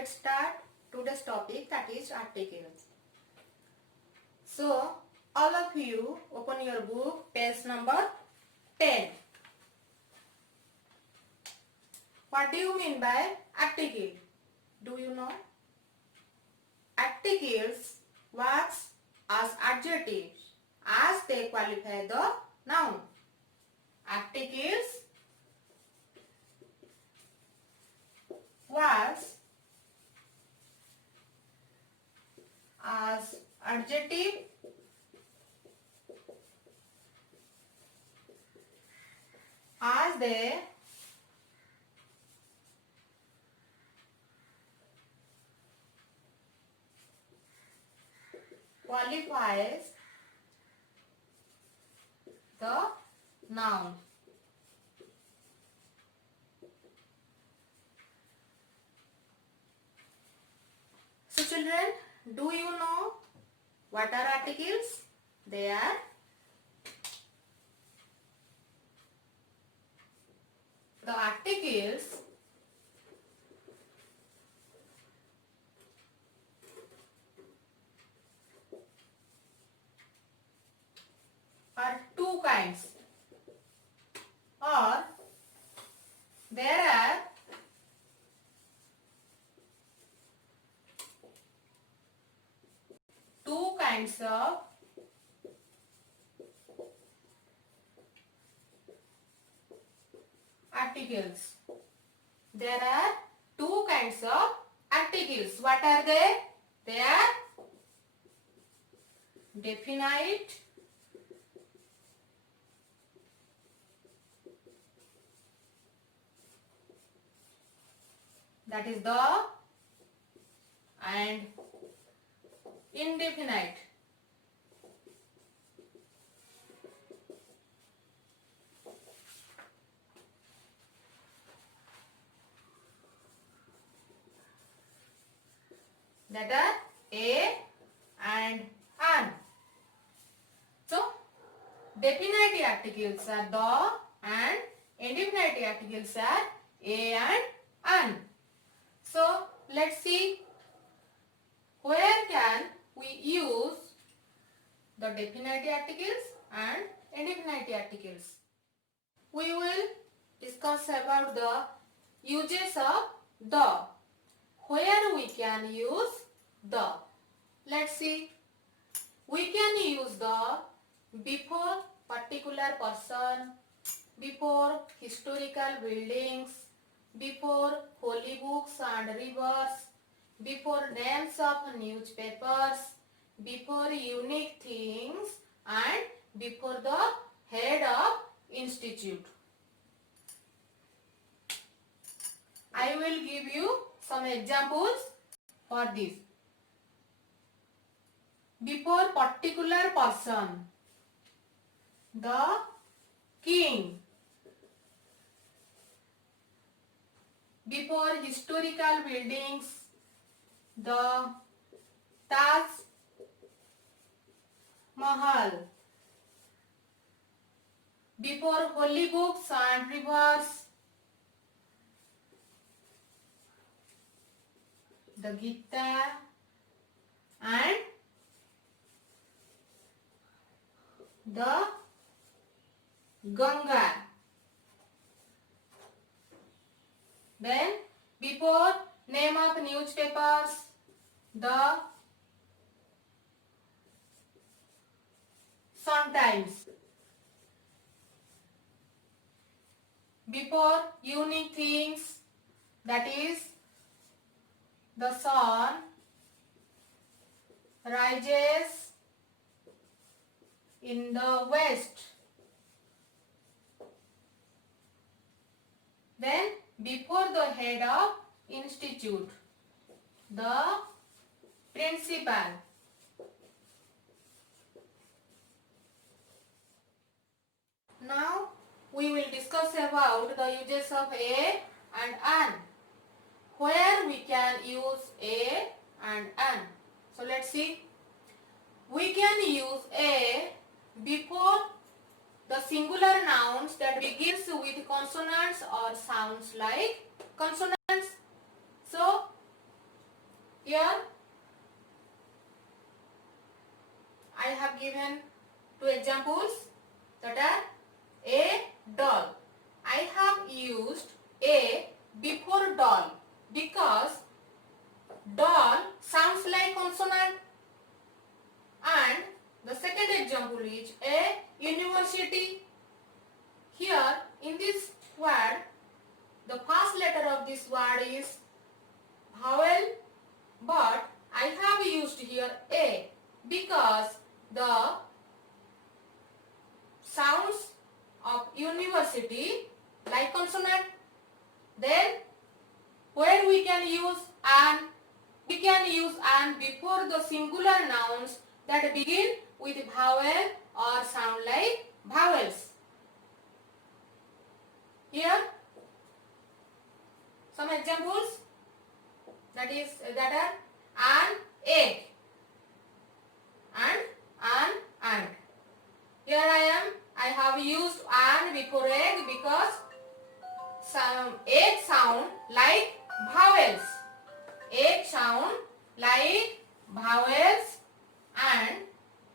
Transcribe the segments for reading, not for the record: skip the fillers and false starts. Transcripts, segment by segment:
let's start today's topic, that is articles. So all of you open your book, page number 10. What do you mean by article? Do you know? Articles works as adjectives as they qualify the noun. Articles works as adjective as they qualifies the noun. So children, do you know what are articles? They are the articles are two kinds, or there are two kinds of articles. There are two kinds of articles. What are they? They are definite that is the and indefinite. That are a and an. So definite articles are the and indefinite articles are a and an. So let's see where can we use the definite articles and indefinite articles. We will discuss about the uses of the, where we can use the. Let's see. We can use the before particular person, before historical buildings, before holy books and rivers, before names of newspapers, before unique things, and before the head of institute. I will give you some examples for this. Before particular person, the king. Before historical buildings, the Taj Mahal. Before holy books and rivers, the Gita and the Ganga. Then before name of newspapers, the Sun Times. Before unique things, that is the sun rises in the west. Then before the head of institute, the principal. Now we will discuss about the uses of a and an, where we can use a and an. So let's see. We can use a before the singular nouns that begins with consonants or sounds like consonants. So Here I have given two examples that are a doll. I have used a before doll because doll sounds like consonant. And the second example is a university. Here in this word, the first letter of this word is vowel, but I have used here a because the sounds of university like consonant. Then where we can use an, we can use an before the singular nouns that begin with vowel or sound like vowels. Here some examples that are an egg and an ant. Here I have used an before egg because some egg sound like vowels. Egg sound like vowels and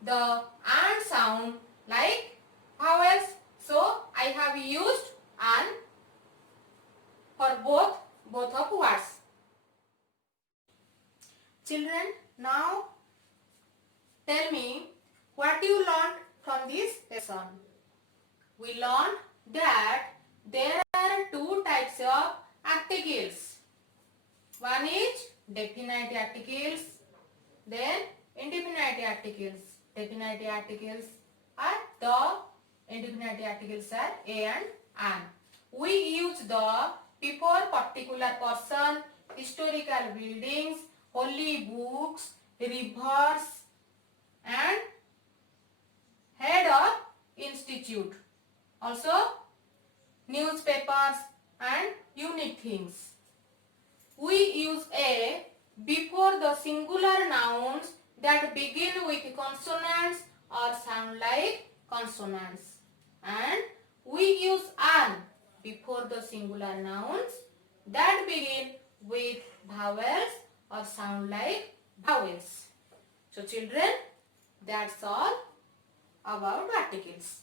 the ant sound like vowels. So I have used an for both of words. Children, now tell me what you learned from this lesson. We learned that there are two types of articles. One is definite articles, then indefinite articles. Definite articles are the indefinite articles are a and an. We use the before particular person, historical buildings, holy books, rivers, and head of institute. Also newspapers and unique things. We use a before the singular nouns that begin with consonants or sound like consonants. And we use an before the singular nouns that begin with vowels or sound like vowels. So children, that's all about articles.